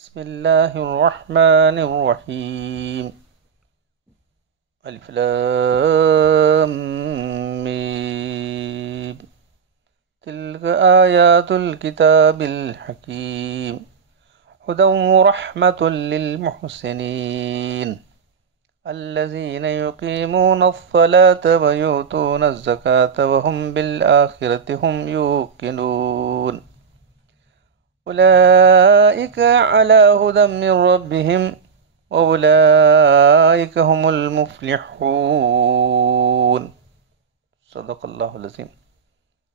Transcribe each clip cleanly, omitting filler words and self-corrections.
بسم الله الرحمن الرحيم. الف لام ميم. تلك آيات الكتاب الحكيم هدى ورحمة للمحسنين الذين يقيمون الصلاة ويؤتون الزكاة وهم بالآخرة هم يوقنون أولئك على هدى من ربهم وأولئك هم المفلحون. صدق اللہ العظیم.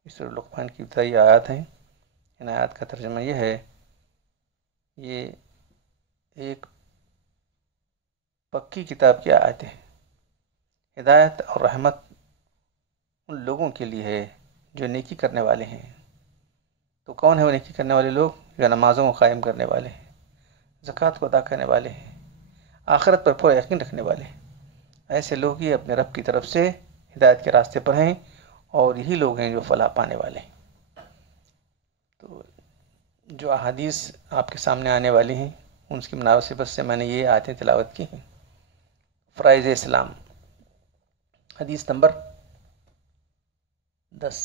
اس سورۃ لقمان کی ابتدائی آیات ہیں. ان آیات کا ترجمہ یہ ہے، یہ ایک پکی کتاب کی آیتیں ہیں. ہدایت اور رحمت ان لوگوں کے لیے ہے جو نیکی کرنے والے ہیں. تو کون ہے وہ نیکی کرنے والے لوگ؟ جو نمازوں کو قائم کرنے والے ہیں، زکوٰۃ کو ادا کرنے والے ہیں، آخرت پر پورا یقین رکھنے والے ہیں. ایسے لوگ ہی اپنے رب کی طرف سے ہدایت کے راستے پر ہیں، اور یہی لوگ ہیں جو فلاح پانے والے ہیں. تو جو احادیث آپ کے سامنے آنے والی ہیں ان کی مناسبت سے میں نے یہ آیتیں تلاوت کی ہیں. فرائض اسلام، حدیث نمبر 10.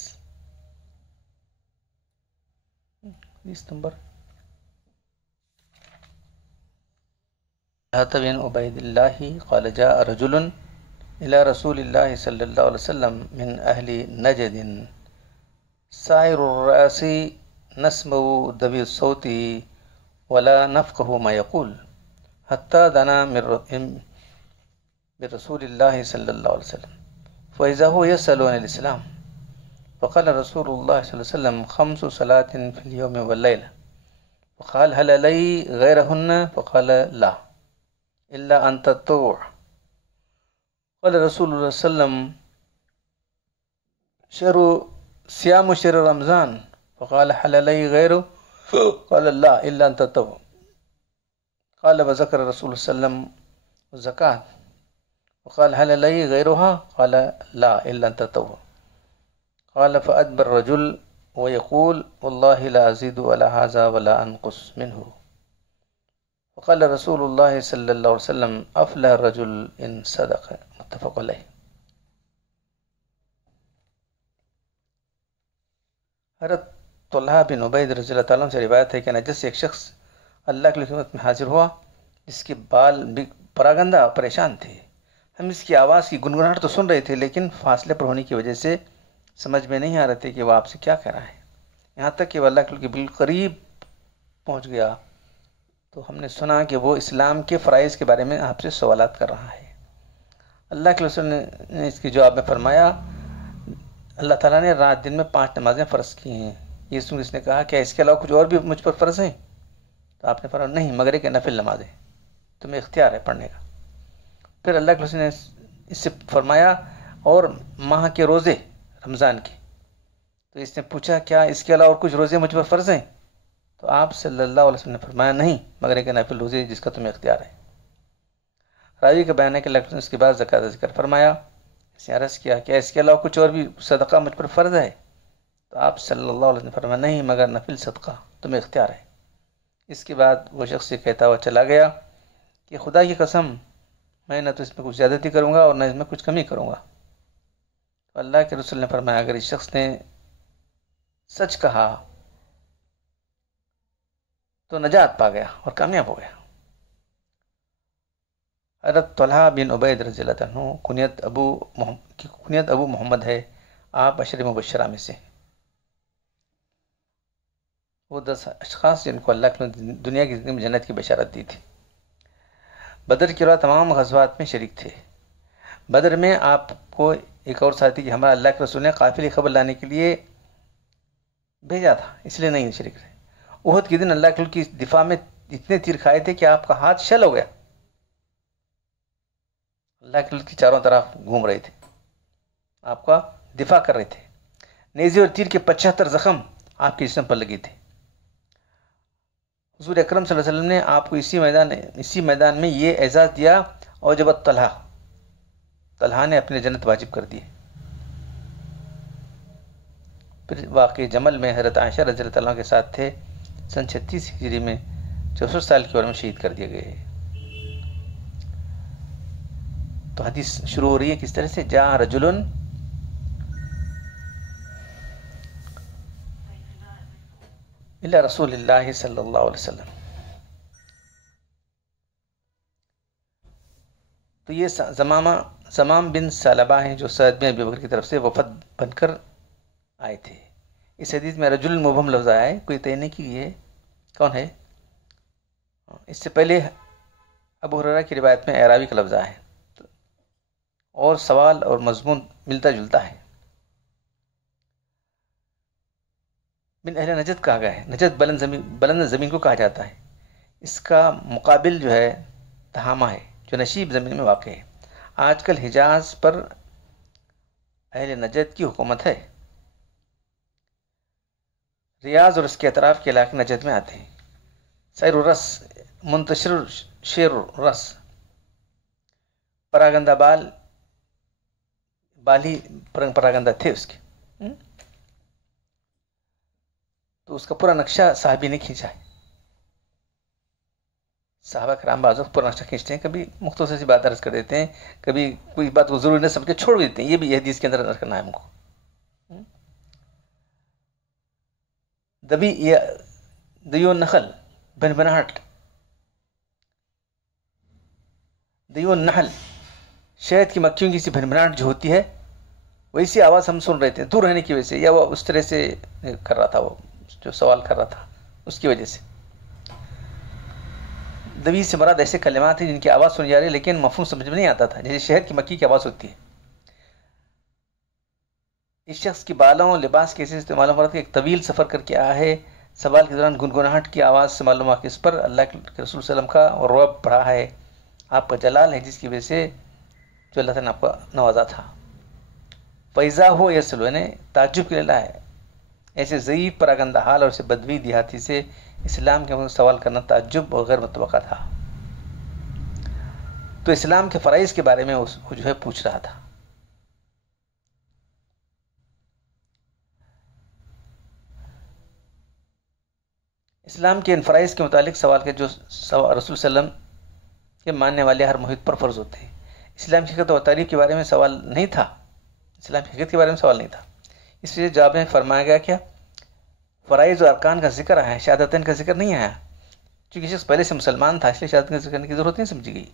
حدیث نمبر بن عبید اللہ قال جاء رجل الى رسول اللہ صلی اللہ علیہ وسلم من اہل نجد سائر الرأس نسمع دبی الصوت ولا نفقه ما يقول حتى دنا برسول الله صلى الله عليه وسلم فإذا هو يسأل عن الإسلام فقال رسول الله صلى الله عليه وسلم 5 صلاة في اليوم والليلة فقال هل لي غيرهن فقال لا إلا أن تطوع. قال رسول الله صلى الله عليه وسلم صيام شهر رمضان فقال هل لي غيره قال لا إلا أن تطوع. قال وذكر رسول الله صلى الله عليه وسلم الزكاة وقال هل لي غيرها قال لا إلا أن تطوع. قال فأدبر الرجل ويقول والله لا أزيد على هذا ولا أنقص منه. وقال رسول الله صلى الله عليه وسلم أفلح الرجل إن صدق. متفق علیہ. حضرت طلحہ بن عبید رضی اللہ تعالیٰ عنہ سے روایت ہے کہ نجد سے ایک شخص اللہ کی خدمت میں حاضر ہوا جس کے بال پراگندہ پریشان تھے. ہم اس کی آواز کی گنگناہٹ تو سن رہے تھے لیکن فاصلے پر ہونے کی وجہ سے سمجھ میں نہیں آ رہے تھے کہ وہ آپ سے کیا کہہ رہا ہے. یہاں تک کہ وہ اللہ کے بالکل قریب پہنچ گیا تو ہم نے سنا کہ وہ اسلام کے فرائض کے بارے میں آپ سے سوالات کر رہا ہے. اللہ کے رسول نے اس کے جواب میں فرمایا اللہ تعالیٰ نے رات دن میں 5 نمازیں فرض کی ہیں. یہ سن اس نے کہا کہ اس کے علاوہ کچھ اور بھی مجھ پر فرض ہیں؟ تو آپ نے فرمایا نہیں مگر ایک نفل نمازیں تمہیں اختیار ہے پڑھنے کا. پھر اللہ کے رسول نے اس سے فرمایا اور ماہ کے روزے رمضان کے. تو اس نے پوچھا کیا اس کے علاوہ اور کچھ روزے مجھ پر فرض ہیں؟ تو آپ صلی اللہ علیہ وسلم نے فرمایا نہیں مگر ایک نفل روزے جس کا تمہیں اختیار ہے. راوی کا بیان ہے کہ اللہ نے اس کے بعد زکوٰۃ ذکر فرمایا. اس نے عرض کیا کہ اس کے علاوہ کچھ اور بھی صدقہ مجھ پر فرض ہے؟ تو آپ صلی اللہ علیہ وسلم نے فرمایا نہیں مگر نفل صدقہ تمہیں اختیار ہے. اس کے بعد وہ شخص یہ کہتا ہوا چلا گیا کہ خدا کی قسم میں نہ تو اس میں کچھ زیادتی کروں گا اور نہ اس میں کچھ کمی کروں گا. تو اللہ کے رسول نے فرمایا اگر اس شخص نے سچ کہا تو نجات پا گیا اور کامیاب ہو گیا. حضرت طلحہ بن عبید رضی اللہ عنہ کنیت ابو محمد ہے. آپ عشر مبشرہ میں سے وہ 10 اشخاص جن کو اللہ نے دنیا کی زندگی میں جنت کی بشارت دی تھی. بدر کے علاوہ تمام غزوات میں شریک تھے. بدر میں آپ کو ایک اور ساتھی کہ ہمارا اللہ کے رسول نے قافلے خبر لانے کے لیے بھیجا تھا اس لیے نہیں شریک رہے. احد کے دن اللہ کے رسول کی دفاع میں اتنے تیر کھائے تھے کہ آپ کا ہاتھ شل ہو گیا. اللہ کے رسول کی چاروں طرف گھوم رہے تھے، آپ کا دفاع کر رہے تھے. نیزے اور تیر کے 75 زخم آپ کے جسم پر لگے تھے. حضور اکرم صلی اللہ علیہ وسلم نے آپ کو اسی میدان میں یہ اعزاز دیا اور جب طلحہ نے اپنے جنت واجب کر دی. پھر واقع جمل میں حضرت عائشہ رضی اللہ عنہ کے ساتھ تھے. سن 36 ہجری میں 64 سال کی عمر میں شہید کر دیے گئے. تو حدیث شروع ہو رہی ہے کس طرح سے؟ جاء رجل الی رسول اللہ صلی اللہ علیہ وسلم. تو یہ زمام بن ثعلبہ ہیں جو سعد بن ابی بکر کی طرف سے وفد بن کر آئے تھے. اس حدیث میں رجل مبہم لفظ آیا ہے، کوئی طے نہیں کہ یہ کون ہے. اس سے پہلے ابو ہریرہ کی روایت میں اعرابی کا لفظ آیا ہے اور سوال اور مضمون ملتا جلتا ہے. من اہل نجد کہا گیا ہے. نجد بلند زمین کو کہا جاتا ہے. اس کا مقابل جو ہے تہامہ ہے جو نشیب زمین میں واقع ہے. آج کل حجاز پر اہل نجد کی حکومت ہے. ریاض اور اس کے اطراف کے علاقے نجد میں آتے ہیں. سیر الرس منتشر شیر الرس، پراگندہ بالی پراگندہ تھے اس کے. تو اس کا پورا نقشہ صحابی نے کھینچا ہے. صحابہ کرام بعض وقت پورا نقشہ کھینچتے ہیں، کبھی مختصر سی بات عرض کر دیتے ہیں، کبھی کوئی بات کو ضروری نہ سمجھ کے چھوڑ دیتے ہیں. یہ بھی حدیث کے اندر نظر کرنا ہے ہم کو. دیو نخل بنبناہٹ، دیو نحل شہد کی مکھیوں کی سی بھنبھناہٹ جو ہوتی ہے ویسی آواز ہم سن رہے تھے دور رہنے کی وجہ سے، یا وہ اس طرح سے کر رہا تھا، وہ جو سوال کر رہا تھا اس کی وجہ سے. دوی سے مراد ایسے کلمات ہیں جن کی آواز سنی جا رہی ہے لیکن مفہوم سمجھ میں نہیں آتا تھا، جیسے شہد کی مکھی کی آواز ہوتی ہے. اس شخص کی بالوں لباس کیسے استعمال ہو رہا تھا؟ ایک طویل سفر کر کے آیا ہے. سوال کے دوران گنگناہٹ کی آواز سے معلوم ہوا کہ اس پر اللہ کے رسول صلی اللہ علیہ وسلم کا رعب بڑھا ہے، آپ کا جلال ہے، جس کی وجہ سے جو اللہ تعالیٰ نے آپ کو نوازا تھا. فیضا ہو یا سلو نے تعجب کے لیے ہے. ایسے ضعیف پراگندہ حال اور اسے بدوی دیہاتی سے اسلام کے سوال کرنا تعجب اور غیر متوقع تھا. تو اسلام کے فرائض کے بارے میں وہ جو ہے پوچھ رہا تھا. اسلام کے ان فرائض کے متعلق سوال کے جو رسول صلی اللہ علیہ وسلم کے ماننے والے ہر محیط پر فرض ہوتے ہیں. اسلام کی حقیقت اور تعریف کے بارے میں سوال نہیں تھا. اسلام کی حقیقت کے بارے میں سوال نہیں تھا. اس لیے جواب میں فرمایا گیا کیا فرائض اور ارکان کا ذکر آیا ہے، شہادتین کا ذکر نہیں آیا. چونکہ شخص پہلے سے مسلمان تھا اس لیے شہادت کا ذکر کرنے کی ضرورت نہیں سمجھی گئی.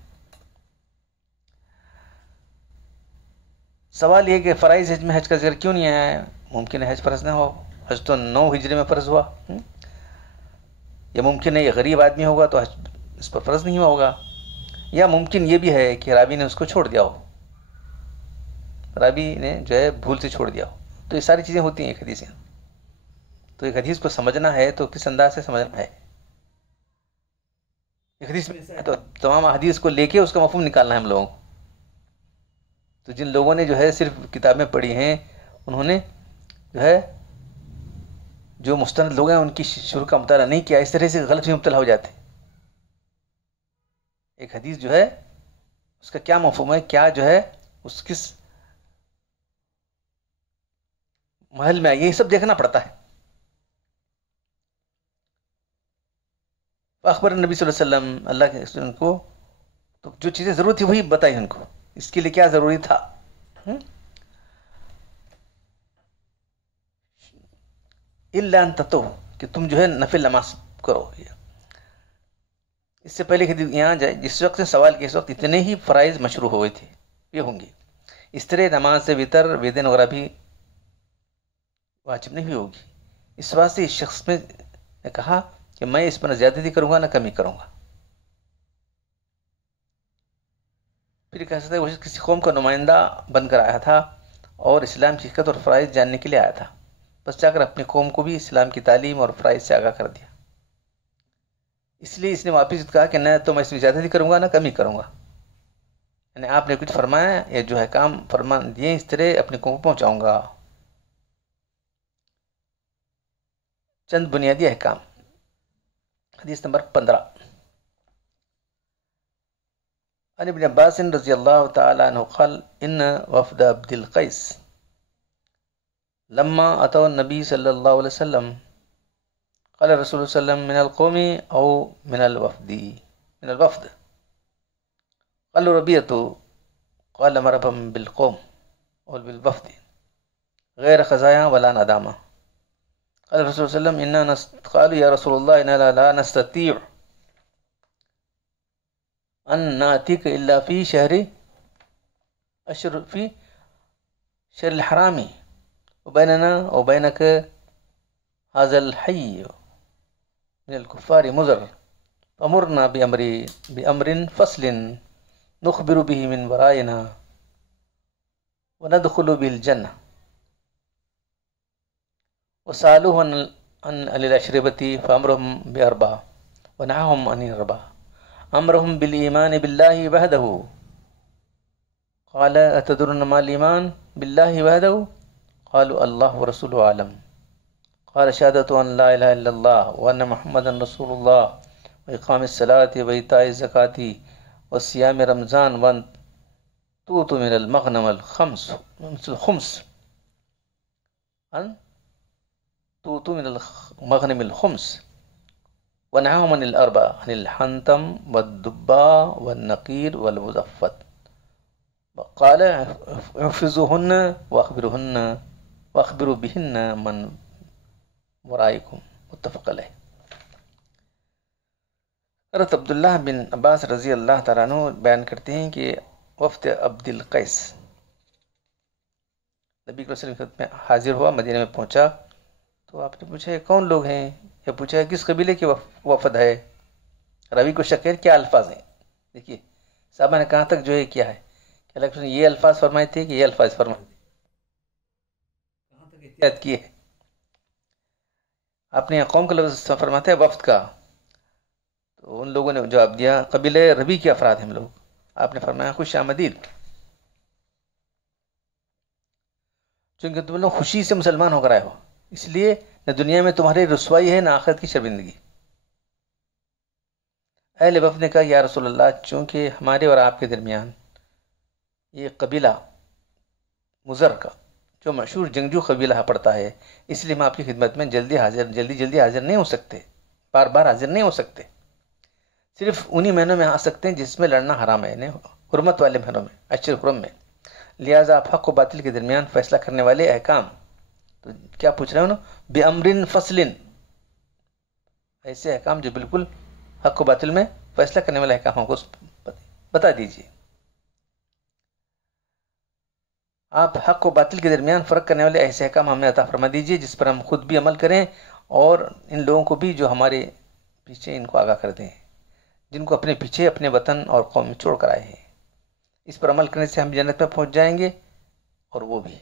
سوال یہ کہ فرائض حج میں حج کا ذکر کیوں نہیں آیا ہے؟ ممکن ہے حج فرض نہ ہو، حج تو 9 ہجری میں فرض ہوا، یا ممکن ہے یہ غریب آدمی ہوگا تو حج اس پر فرض نہیں ہوا ہوگا، یا ممکن یہ بھی ہے کہ راوی نے اس کو چھوڑ دیا ہو، راوی نے جو ہے بھول سے چھوڑ دیا ہو. تو یہ ساری چیزیں ہوتی ہیں ایک حدیث میں. تو ایک حدیث کو سمجھنا ہے تو کس انداز سے سمجھنا ہے؟ ایک حدیث میں تو تمام حدیث کو لے کے اس کا مفہوم نکالنا ہے ہم لوگوں کو. تو جن لوگوں نے جو ہے صرف کتابیں پڑھی ہیں انہوں نے جو ہے جو مستند لوگ ہیں ان کی شروع کا مطالعہ نہیں کیا، اس طرح سے غلط میں مبتلا ہو جاتے. ایک حدیث جو ہے اس کا کیا مفہوم ہے، کیا جو ہے اس کس محل میں یہ سب دیکھنا پڑتا ہے. اخبر نبی صلی اللہ علیہ وسلم، اللہ کے رسول کو تو جو چیزیں ضرورت تھی وہی بتائی ان کو، اس کے لیے کیا ضروری تھا. الا ان تتو کہ تم جو ہے نفل نماز کرو. اس سے پہلے کہ یہاں جائے جس وقت سے سوال کے اس وقت اتنے ہی فرائض مشروع ہوئے تھے یہ ہوں گے. اس طرح نماز سے وطر ویدن وغیرہ بھی واجب نہیں ہوگی. اس واسطے اس شخص نے کہا کہ میں اس پر نہ زیادتی کروں گا نہ کمی کروں گا. پھر کہہ سکتے وہ کسی قوم کا نمائندہ بن کر آیا تھا اور اسلام کی حقیقت اور فرائض جاننے کے لیے آیا تھا، بس جا کر اپنی قوم کو بھی اسلام کی تعلیم اور فرائض سے آگاہ کر دیا. اس لیے اس نے واپس کہا کہ نہ تو میں اس میں زیادتی کروں گا نہ کمی کروں گا. یعنی آپ نے کچھ فرمایا یا جو ہے کام فرما دیے اس طرح اپنی قوم کو پہنچاؤں گا. چند بنیادی احکام. حدیث نمبر 15 عن ابن عباس رضی اللہ تعالی عنہ قال ان وفد عبد القیس لما اتوا النبی صلی اللہ علیہ وسلم قال رسول اللہ صلی اللہ علیہ وسلم من القوم او من الوفد قالوا ربيعة قال مرحبا بالقوم او بالوفد غیر خزایا ولا ندامہ. قال الرسول صلی اللہ علیہ وسلم قالوا یا رسول اللہ انا لا نستطيع ان ناتيك الا في شهر الحرام وبيننا وبينك هذا الحي من الكفار مضر فمرنا بأمر فصل نخبر به من ورائنا وندخل به الجنة. وسألوه عن الأشربة فأمرهم بأربعة ونهاهم عن أربعة. أمرهم بالإيمان بالله وحده قال أتدرون ما الإيمان بالله وحده قالوا الله ورسوله أعلم قال شهادة أن لا إله إلا الله وأن محمدا رسول الله وإقام الصلاة وإيتاء الزكاة وصيام رمضان وأن تؤتوا من المغنم الخمس أن تؤتوا من المغنم الخمس. ونهاهم عن الأربعة عن الحنتم والدباء والنقير والمزفت قال احفظوهن وأخبروا بهن من ورائكم. متفق علیہ. حضرت عبداللہ بن عباس رضی اللہ تعالیٰ عنہ بیان کرتے ہیں کہ وفد عبد القیس نبی صلی اللہ علیہ وسلم میں حاضر ہوا، مدینہ میں پہنچا تو آپ نے پوچھا کون لوگ ہیں، یا پوچھا کس قبیلے کے وفد ہے. راوی کو شک ہے کیا الفاظ ہیں. دیکھیے صحابہ نے کہاں تک جو ہے کیا ہے کہ اللہ نے یہ الفاظ فرمائے تھے کہ یہ الفاظ فرمائے تھے، کہاں تک احتیاط کی ہے. آپ نے قوم کا لفظ فرماتے ہیں وفد کا، تو ان لوگوں نے جواب دیا قبیلہ ربی کے افراد ہم لوگ. آپ نے فرمایا خوش آمدید، چونکہ تم لوگ خوشی سے مسلمان ہو کر آئے ہو، اس لیے نہ دنیا میں تمہاری رسوائی ہے نہ آخرت کی شرمندگی. اہل وفد نے کہا یا رسول اللہ چونکہ ہمارے اور آپ کے درمیان یہ قبیلہ مضر کا جو مشہور جنگجو قبیلہ پڑتا ہے، اس لیے ہم آپ کی خدمت میں جلدی حاضر نہیں ہو سکتے، بار بار حاضر نہیں ہو سکتے. صرف انہی مہینوں میں آ سکتے ہیں جس میں لڑنا حرام ہے، یعنی حرمت والے مہینوں میں، اشہر حرم میں. لہٰذا آپ حق و باطل کے درمیان فیصلہ کرنے والے احکام، تو کیا پوچھ رہے ہو نا، بِأَمْرٍ فَصْلٍ، ایسے احکام جو بالکل حق و باطل میں فیصلہ کرنے والے احکام کو بتا دیجیے. آپ حق و باطل کے درمیان فرق کرنے والے ایسے احکام ہمیں عطا فرما دیجیے جس پر ہم خود بھی عمل کریں اور ان لوگوں کو بھی جو ہمارے پیچھے ان کو آگاہ کر دیں، جن کو اپنے پیچھے اپنے وطن اور قوم میں چھوڑ کر آئے ہیں. اس پر عمل کرنے سے ہم جنت میں پہنچ جائیں گے اور وہ بھی.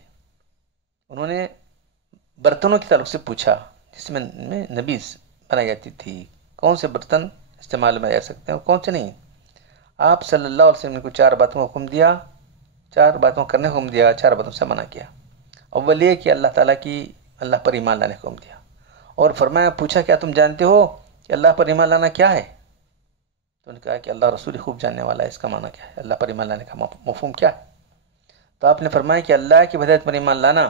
انہوں نے برتنوں کے تعلق سے پوچھا جس میں نبیذ بنائی جاتی تھی، کون سے برتن استعمال میں آ سکتے ہیں اور کون سے نہیں. آپ صلی اللہ علیہ وسلم نے کو 4 باتوں کا حکم دیا، 4 باتوں کرنے کا حکم دیا، 4 باتوں سے منع کیا. اول یہ کہ اللہ پر ایمان لانے کا حکم دیا، اور فرمایا پوچھا کیا تم جانتے ہو کہ اللہ پر ایمان لانا کیا ہے؟ تو انہوں نے کہا کہ اللہ رسول خوب جاننے والا ہے، اس کا معنی کیا ہے، اللہ پر ایمان لانے کا مفہوم کیا ہے. تو آپ نے فرمایا کہ اللہ کی ہدایت پر ایمان لانا،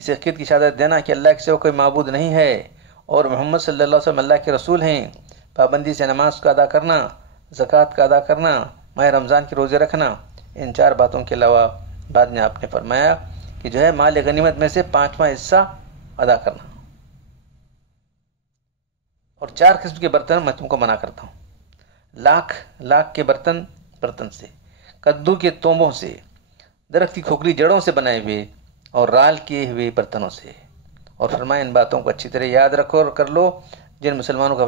اس عقیدت کی شہادت دینا کہ اللہ کے سوا کوئی معبود نہیں ہے اور محمد صلی اللہ علیہ وسلم اللہ کے رسول ہیں، پابندی سے نماز کا ادا کرنا، زکوٰۃ کا ادا کرنا، ماہ رمضان کے روزے رکھنا. ان 4 باتوں کے علاوہ بعد میں آپ نے فرمایا کہ جو ہے مال غنیمت میں سے 5واں حصہ ادا کرنا. اور 4 قسم کے برتن میں تم کو منع کرتا ہوں، لاکھ کے برتن سے، کدو کے توموں سے، درخت کی کھوکھلی جڑوں سے بنائے ہوئے اور رال کیے ہوئے برتنوں سے. اور فرمایا ان باتوں کو اچھی طرح یاد رکھو اور کر لو، جن مسلمانوں کو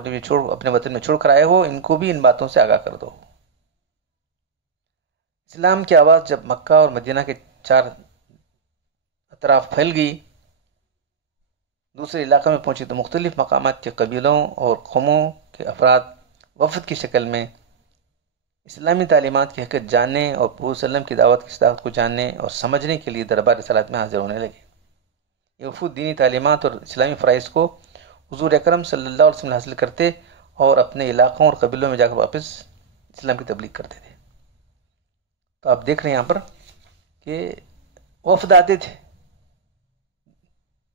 اپنے وطن میں چھوڑ کر آئے ہو ان کو بھی ان باتوں سے آگاہ کر دو. اسلام کی آواز جب مکہ اور مدینہ کے 4 اطراف پھیل گئی، دوسرے علاقے میں پہنچی تو مختلف مقامات کے قبیلوں اور قوموں کے افراد وفد کی شکل میں اسلامی تعلیمات کی حقیقت جاننے اور حضور صلی اللہ علیہ وسلم کی دعوت کی صداقت کو جاننے اور سمجھنے کے لیے دربار رسالت میں حاضر ہونے لگے. یہ وفود دینی تعلیمات اور اسلامی فرائض کو حضور اکرم صلی اللہ علیہ وسلم حاصل کرتے اور اپنے علاقوں اور قبیلوں میں جا کر واپس اسلام کی تبلیغ کرتے تھے. تو آپ دیکھ رہے ہیں یہاں پر کہ وفد آتے تھے،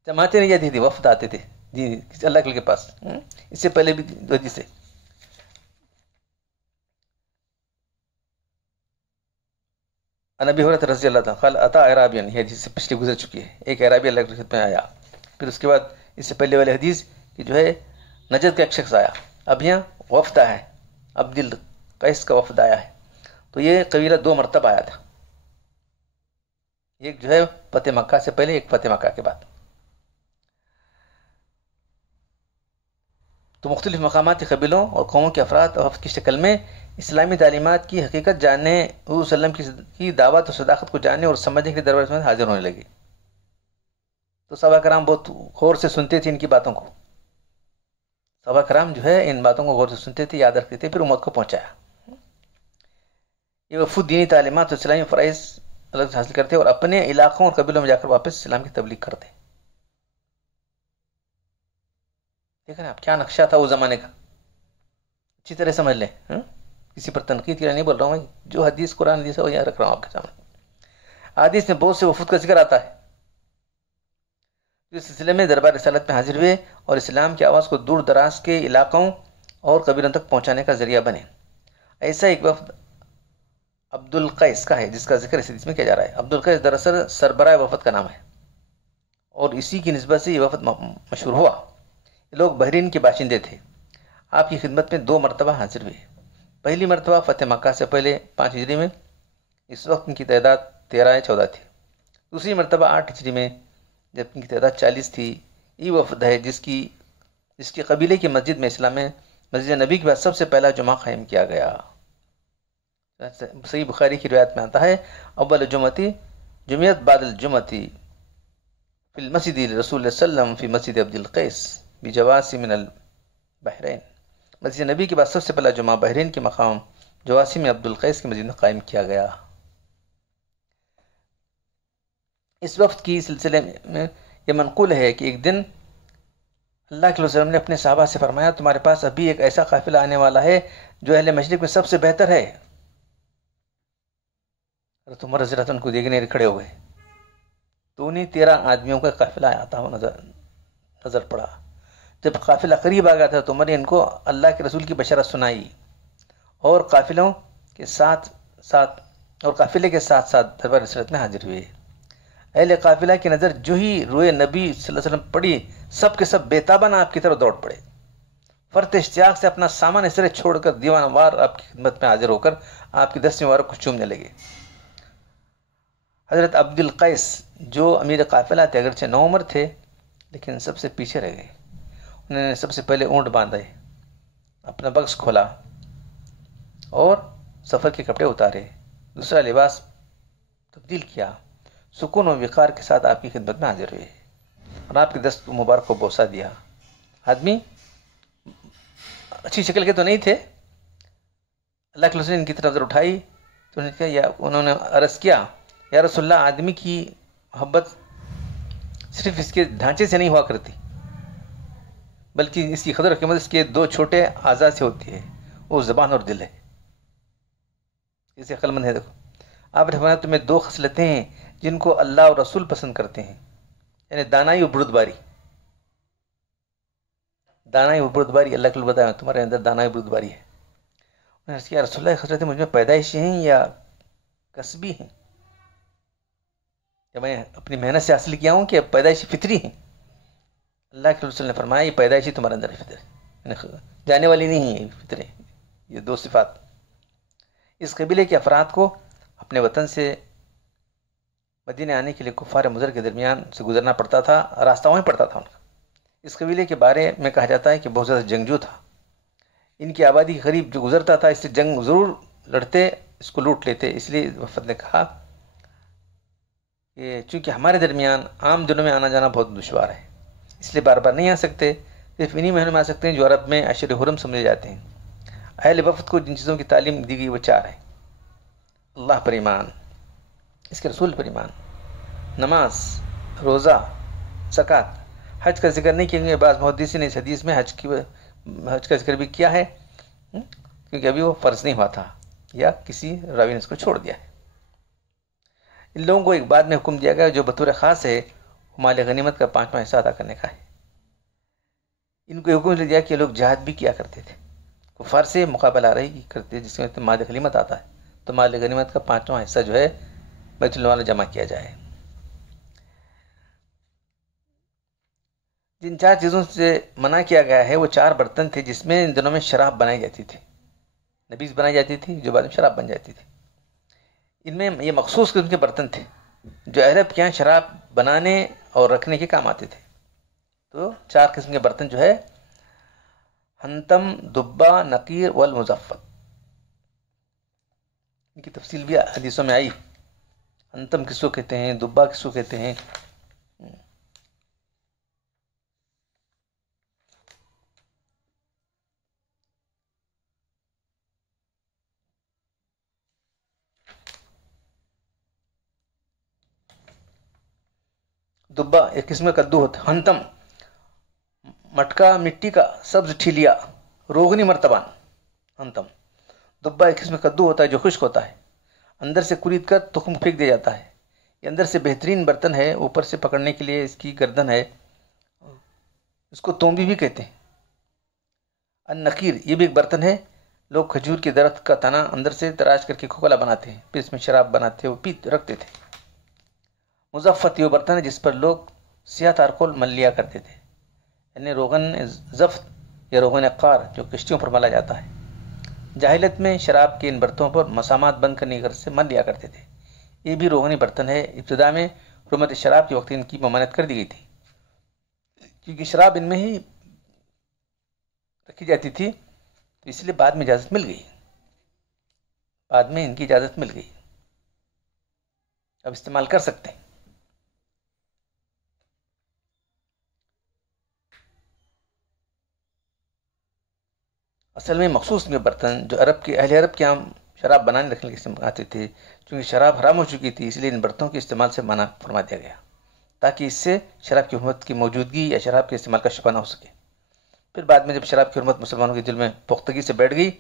جماعتیں نہیں جاتی تھی، وفد آتے تھے دین اللہ کے پاس. اس سے پہلے بھی دو حدیث ہے. نبی حضرت رضی اللہ تعالیٰ قال اتا عرابین، یہ حدیث سے پچھلی گزر چکی ہے. ایک عرابی اللہ کے خدمت میں آیا. پھر اس کے بعد اس سے پہلے والی حدیث کہ جو ہے نجد کا ایک شخص آیا. اب یہاں وفد آیا ہے، عبد القیس کا وفد آیا ہے. تو یہ قبیلہ 2 مرتبہ آیا تھا، ایک جو ہے فتح مکہ سے پہلے، ایک فتح مکہ کے بعد. تو مختلف مقامات کے قبیلوں اور قوموں کے افراد اور وفد کی شکل میں اسلامی تعلیمات کی حقیقت جاننے، حضور صلی اللہ علیہ وسلم کی دعوت اور صداقت کو جاننے اور سمجھنے کے لیے دربار میں حاضر ہونے لگے. تو صحابہ کرام بہت غور سے سنتے تھے ان کی باتوں کو. صحابہ کرام جو ہے ان باتوں کو غور سے سنتے تھے، یاد رکھتے تھے، پھر امت کو پہنچایا. یہ وفود دینی تعلیمات اور اسلامی فرائض الگ سے حاصل کرتے اور اپنے علاقوں اور قبیلوں میں جا کر واپس اسلام کی تبلیغ کرتے. دیکھ رہے ہیں آپ کیا نقشہ تھا اس زمانے کا، اچھی طرح سمجھ لیں. کسی پر تنقید کے لیے نہیں بول رہا ہوں میں، جو حدیث قرآن حدیث ہے وہ یہاں رکھ رہا ہوں آپ کے سامنے. حدیث میں بہت سے وفود کا ذکر آتا ہے جو اس سلسلے میں دربار رسالت میں حاضر ہوئے اور اسلام کی آواز کو دور دراز کے علاقوں اور قبیلوں تک پہنچانے کا ذریعہ بنے. ایسا ایک وفد عبد القیس کا ہے جس کا ذکر اس حدیث میں کیا جا رہا ہے. عبد القیس دراصل سربراہ وفد کا نام ہے اور اسی کی نسبت سے یہ وفد مشہور ہوا. یہ لوگ بحرین کے باشندے تھے. آپ کی خدمت میں 2 مرتبہ حاضر ہوئے. پہلی مرتبہ فتح مکہ سے پہلے 5 ہجری میں، اس وقت ان کی تعداد 13 یا 14 تھی. دوسری مرتبہ 8 ہجری میں جب ان کی تعداد 40 تھی. یہ وفد ہے جس کے قبیلے کی مسجد میں اسلام میں مسجد نبی کے بعد سب سے پہلا جمعہ قائم کیا گیا. صحیح بخاری کی روایت میں آتا ہے اول جمعتی جمعیت بعد الجمعتی فی المسجد رسول اللہ صلی اللہ علیہ وسلم فی مسجد عبد القیس بجواسی من البحرین. مسجد نبی کے بعد سب سے پہلا جمعہ بحرین کے مقام جواسی میں عبد القیس کی مسجد میں قائم کیا گیا. اس وقت کی سلسلے میں یہ منقول ہے کہ ایک دن اللہ کے وسلم نے اپنے صحابہ سے فرمایا تمہارے پاس ابھی ایک ایسا قافلہ آنے والا ہے جو اہل مشرق میں سب سے بہتر ہے. حضرت عمر رضی اللہ عنہ ان کو دیکھنے کھڑے ہوئے تو انہیں 13 آدمیوں کا قافلہ آتا ہوا نظر پڑا. جب قافلہ قریب آ گیا تھا تو عمر نے ان کو اللہ کے رسول کی بشارت سنائی اور قافلے کے ساتھ ساتھ دربار رسالت میں حاضر ہوئے. اہل قافلہ کی نظر جو ہی روئے نبی صلی اللہ علیہ وسلم پڑی سب کے سب بےتاباً آپ کی طرف دوڑ پڑے. فرت اشتیاق سے اپنا سامان اس طرح چھوڑ کر دیوان وار آپ کی خدمت میں حاضر ہو کر آپ کی دست مبارک کو چومنے لگے. حضرت عبد القیس جو امیر قافلہ تھے اگرچہ 9 عمر تھے لیکن سب سے پیچھے رہ گئے. انہوں نے سب سے پہلے اونٹ باندھے، اپنا بکس کھولا اور سفر کے کپڑے اتارے، دوسرا لباس تبدیل کیا، سکون و وقار کے ساتھ آپ کی خدمت میں حاضر ہوئے اور آپ کے دست مبارک کو بوسہ دیا. آدمی اچھی شکل کے تو نہیں تھے. اللہ کے رسول نے ان کی طرف نظر اٹھائی تو انہوں نے عرض کیا یا رسول اللہ آدمی کی محبت صرف اس کے ڈھانچے سے نہیں ہوا کرتی بلکہ اس کی قدر و قیمت اس کے 2 چھوٹے اعضاء سے ہوتی ہے، وہ زبان اور دل ہے. اسے عقل مند ہے. دیکھو آپ نے فرمایا تمہیں 2 خصلتیں ہیں جن کو اللہ اور رسول پسند کرتے ہیں، یعنی دانائی و بردباری. دانائی و بردباری اللہ کے لیے بتایا تمہارے اندر دانائی و بردباری ہے. میں نے کہا رسول اللہ خصلتیں مجھ میں پیدائشی ہیں یا کسبی ہیں، یا میں اپنی محنت سے حاصل کیا ہوں کہ پیدائشی فطری ہیں؟ اللہ کے رسول نے فرمایا یہ پیدائشی تمہارے اندر فطر ہے، جانے والی نہیں ہے، یہ فطرے. یہ 2 صفات. اس قبیلے کے افراد کو اپنے وطن سے مدینے آنے کے لیے کفار مضر کے درمیان سے گزرنا پڑتا تھا، راستہ وہیں پڑتا تھا ان کا. اس قبیلے کے بارے میں کہا جاتا ہے کہ بہت زیادہ جنگجو تھا. ان کی آبادی کے قریب جو گزرتا تھا اس سے جنگ ضرور لڑتے، اس کو لوٹ لیتے. اس لیے وفد نے کہا کہ چونکہ ہمارے درمیان عام دنوں میں آنا جانا بہت دشوار ہے اس لیے بار بار نہیں آ سکتے، صرف انہی مہینوں میں آ سکتے ہیں جو عرب میں اشر حرم سمجھے جاتے ہیں. اہل وفد کو جن چیزوں کی تعلیم دی گئی وہ 4 ہیں: اللہ پر ایمان، اس کے رسول پر ایمان، نماز، روزہ، زکوٰۃ. حج کا ذکر نہیں کیا، بعض محدثین نے اس حدیث میں حج کا ذکر بھی کیا ہے کیونکہ ابھی وہ فرض نہیں ہوا تھا یا کسی راوی نے اس کو چھوڑ دیا ہے. ان لوگوں کو ایک بعد میں حکم دیا گیا جو بطور خاص ہے مال غنیمت کا 5واں حصہ ادا کرنے کا ہے. ان کو حکم دیا کہ لوگ جہاد بھی کیا کرتے تھے، کفار سے مقابلہ رہی کرتے، جس میں مال غنیمت آتا ہے، تو مال غنیمت کا 5واں حصہ جو ہے بیت المال جمع کیا جائے۔ جن 4 چیزوں سے منع کیا گیا ہے وہ 4 برتن تھے جس میں ان دنوں میں شراب بنائی جاتی تھی، نبیذ بنائی جاتی تھی جو بعد میں شراب بن جاتی تھی۔ ان میں یہ مخصوص قسم کے برتن تھے جو عرب کے یہاں شراب بنانے اور رکھنے کے کام آتے تھے۔ تو 4 قسم کے برتن جو ہے حنتم، دبا، نقیر والمزفت، ان کی تفصیل بھی حدیثوں میں آئی۔ حنتم کس کو کہتے ہیں، دبا کس کو کہتے ہیں۔ دبا ایک قسم کا کدو ہوتا ہے، حنتم مٹکا مٹی کا سبز ٹھیلیا روغنی مرتبان حنتم۔ دبا ایک قسم کا کدو ہوتا ہے جو خشک ہوتا ہے، اندر سے کلید کر تخم پھینک دیا جاتا ہے، یہ اندر سے بہترین برتن ہے، اوپر سے پکڑنے کے لیے اس کی گردن ہے، اس کو تومبی بھی کہتے ہیں۔ النقیر یہ بھی ایک برتن ہے، لوگ کھجور کے درخت کا تنا اندر سے تراش کر کے کھوکھلا بناتے ہیں، پھر اس میں شراب بناتے وہ پیت رکھتے تھے۔ مزفت یہ برتن ہے جس پر لوگ سیاہ تارکول مل لیا کرتے تھے، یعنی روغن زفت یا روغن قار جو کشتیوں پر ملا جاتا ہے۔ جاہلیت میں شراب کے ان برتنوں پر مسامات بند کرنے کی غرض سے مل لیا کرتے تھے، یہ بھی روغنی برتن ہے۔ ابتدا میں حرمت شراب کے وقت ان کی ممانعت کر دی گئی تھی کیونکہ شراب ان میں ہی رکھی جاتی تھی، تو اس لیے بعد میں اجازت مل گئی، بعد میں ان کی اجازت مل گئی، اب استعمال کر سکتے ہیں۔ اصل میں مخصوص میں برتن جو اہل عرب کے یہاں شراب بنانے رکھنے کے استعمال آتے تھے، چونکہ شراب حرام ہو چکی تھی اس لیے ان برتنوں کے استعمال سے منع فرما دیا گیا تاکہ اس سے شراب کی حرمت کی موجودگی یا شراب کے استعمال کا شبہ نہ ہو سکے۔ پھر بعد میں جب شراب کی حرمت مسلمانوں کے دل میں پختگی سے بیٹھ گئی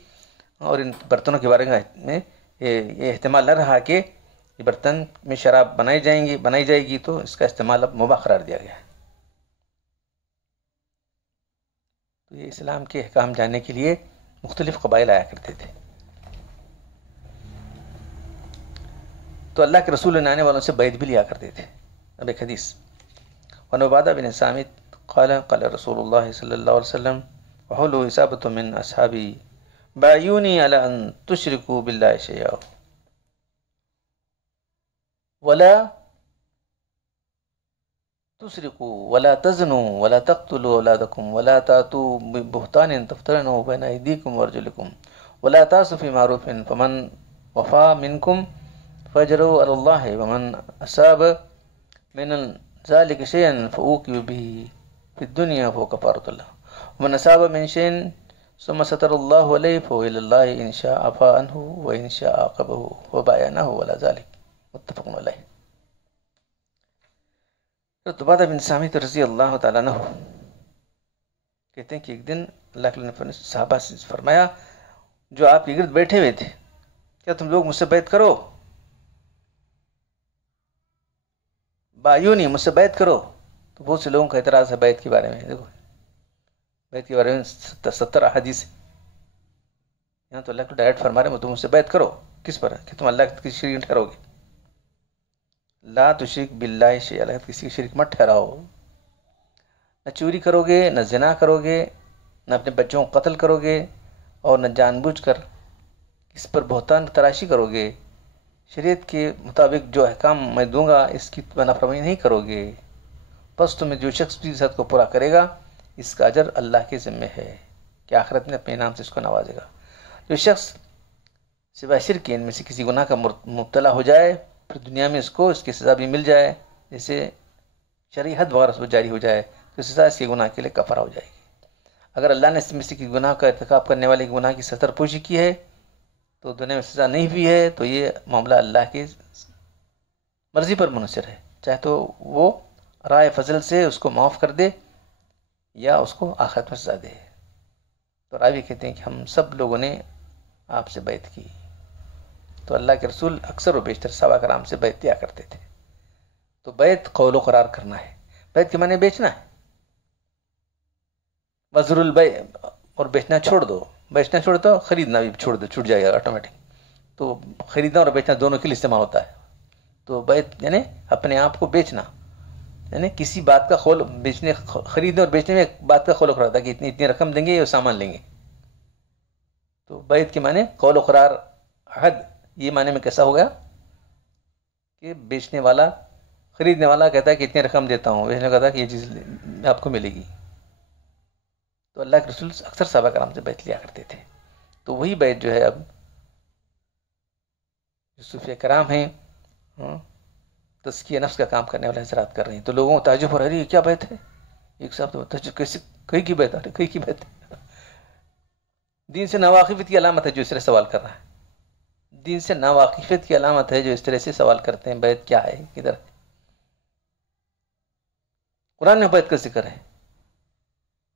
اور ان برتنوں کے بارے میں یہ احتمال نہ رہا کہ یہ برتن میں شراب بنائی جائے گی تو اس کا استعمال اب مباح قرار دیا گیا ہے۔ تو یہ اسلام کے احکام جاننے کے لیے مختلف قبائل آیا کرتے تھے، تو اللہ کے رسول نے آنے والوں سے بیعت بھی لیا کرتے تھے۔ اب ایک حدیث، ونعبادہ بن سامت قال قال رسول اللہ صلی اللہ علیہ وسلم وحلو اصابت من اصحابی باعونی علی ان تشرکوا باللہ شیئا ولا تسرقوا ولا تزنوا ولا تقتلوا اولادکم ولا تاتوا ببہتان تفترنه بین ایدیکم وارجلکم ولا تعصوا فی معروف فمن وفا منکم فاجروا علی اللہ ومن اصاب من ذلك شيئا فأوكي به في الدنيا فهو كفارة الله ومن أصاب من شيء ثم ستر الله عليه فهو إلى الله إن شاء عفا عنه وإن شاء عاقبه وبايعنه ولا ذلك متفق عليه۔ عبادہ بن سامت رضی اللہ تعالیٰ عنہ کہتے ہیں کہ ایک دن اللہ کے نبی نے صحابہ سے فرمایا جو آپ کے گرد بیٹھے ہوئے تھے، کیا تم لوگ مجھ سے بیعت کرو؟ بایونی مجھ سے بیعت کرو، تو بہت سے لوگوں کا اعتراض ہے بیعت کے بارے میں۔ دیکھو بیعت کے بارے میں 70 احادیث ہیں، یہاں تو اللہ کو ڈائریکٹ فرما رہے ہیں تم مجھ سے بیعت کرو، کس پر؟ کہ تم اللہ کی شریک ٹھہراؤ گے، لا تشرک باللہ شیئا، اللہ کسی کی شریک مت ٹھہراؤ، نہ چوری کرو گے، نہ زنا کرو گے، نہ اپنے بچوں کو قتل کرو گے، اور نہ جان بوجھ کر اس پر بہتان تراشی کرو گے، شریعت کے مطابق جو احکام میں دوں گا اس کی نافرمانی نہیں کرو گے، پس تمہیں جو شخص بھی ذات کو پورا کرے گا اس کا اجر اللہ کے ذمہ ہے کہ آخرت میں اپنے انعام سے اس کو نوازے گا۔ جو شخص سوائے شرک کے ان میں سے کسی گناہ کا مبتلا ہو جائے پھر دنیا میں اس کو اس کی سزا بھی مل جائے، جیسے شرعی حد وغیرہ سے جاری ہو جائے تو سزا اس کے گناہ کے لیے کفارہ ہو جائے گی۔ اگر اللہ نے اس میں سے کسی گناہ کا ارتکاب کرنے والے گناہ کی ستر پوشی کی ہے تو دنیا میں سزا نہیں ہوئی ہے تو یہ معاملہ اللہ کی مرضی پر منحصر ہے، چاہے تو وہ رائے فضل سے اس کو معاف کر دے یا اس کو آخرت میں سزا دے۔ تو راوی کہتے ہیں کہ ہم سب لوگوں نے آپ سے بیعت کی، تو اللہ کے رسول اکثر و بیشتر صحابہ کرام سے بیعت دیا کرتے تھے۔ تو بیعت قول و قرار کرنا ہے، بیعت کے معنی بیچنا ہے، وزر البیع، اور بیچنا چھوڑ دو، بیچنا چھوڑ دو، خریدنا بھی چھوڑ دو، چھوٹ جائے گا آٹومیٹک. تو خریدنا اور بیچنا دونوں کے لیے استعمال ہوتا ہے. تو بیع یعنی اپنے آپ کو بیچنا، یعنی کسی بات کا خول بیچنے، خریدنے اور بیچنے میں ایک بات کا خول و قرار تھا کہ اتنی اتنی رقم دیں گے یا سامان لیں گے. تو بیعت کے معنی قول و قرار، عہد، یہ معنی میں کیسا ہو گیا کہ بیچنے والا، خریدنے والا کہتا ہے کہ اتنی رقم دیتا ہوں، بیچنے والا کہتا ہے کہ یہ چیز آپ کو ملے گی. تو اللہ کے رسول اکثر صحابہ کرام سے بیعت لیا کرتے تھے. تو وہی بیعت جو ہے اب صوفیہ کرام ہیں تزکیہ نفس کا کام کرنے والے حضرات کر رہے ہیں. تو لوگوں کو تعجب ہو رہا ہے یہ کیا بیعت ہے؟ ایک صاحب تو تعجب، کیسے کئی کی بیعت آ رہی، کئی کی بیعت. دین سے ناواقفیت کی علامت ہے جو اس طرح سوال کر رہا ہے. دین سے ناواقفیت کی علامت ہے جو اس طرح سے سوال کرتے ہیں بیعت کیا ہے، کدھر ہے. قرآن میں بیعت کا ذکر ہے،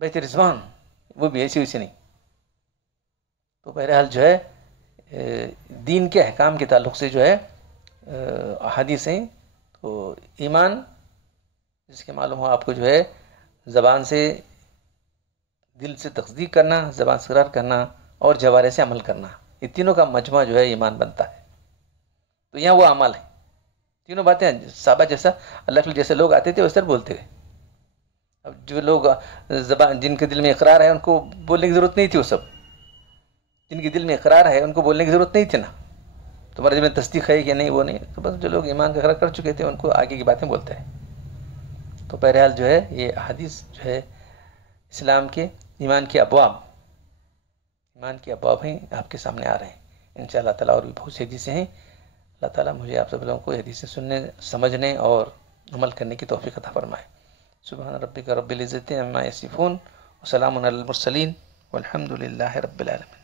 بیعت رضوان، وہ بھی ایسی ویسی نہیں. تو بہرحال جو ہے دین کے احکام کے تعلق سے جو ہے احادیث ہیں. تو ایمان جس کے معلوم ہو آپ کو جو ہے زبان سے، دل سے تصدیق کرنا، زبان سے اقرار کرنا اور جوارے سے عمل کرنا، یہ تینوں کا مجمع جو ہے ایمان بنتا ہے. تو یہاں وہ عمل ہے، تینوں باتیں. صحابہ جیسا اللہ کے جیسے لوگ آتے تھے اس طرح بولتے گئے. اب جو لوگ زبان، جن کے دل میں اقرار ہے ان کو بولنے کی ضرورت نہیں تھی، وہ سب جن کے دل میں اقرار ہے ان کو بولنے کی ضرورت نہیں تھی نا. تمہارے دل میں تصدیق ہے کہ نہیں، وہ نہیں. تو بس جو لوگ ایمان کا اقرار کر چکے تھے ان کو آگے کی باتیں بولتے ہیں. تو بہرحال جو ہے یہ احادیث جو ہے اسلام کے ایمان کے ابواب، ایمان کے ابواب ہیں، آپ کے سامنے آ رہے ہیں. انشاءاللہ تعالیٰ اور بھی بہت سی حدیثیں ہیں. اللہ تعالیٰ مجھے آپ سب لوگوں کو حدیثیں سننے، سمجھنے اور عمل کرنے کی توفیق عطا فرمائے. سبحان ربک رب العزت عما یصفون وسلام علی المرسلین والحمد للہ رب العالمین.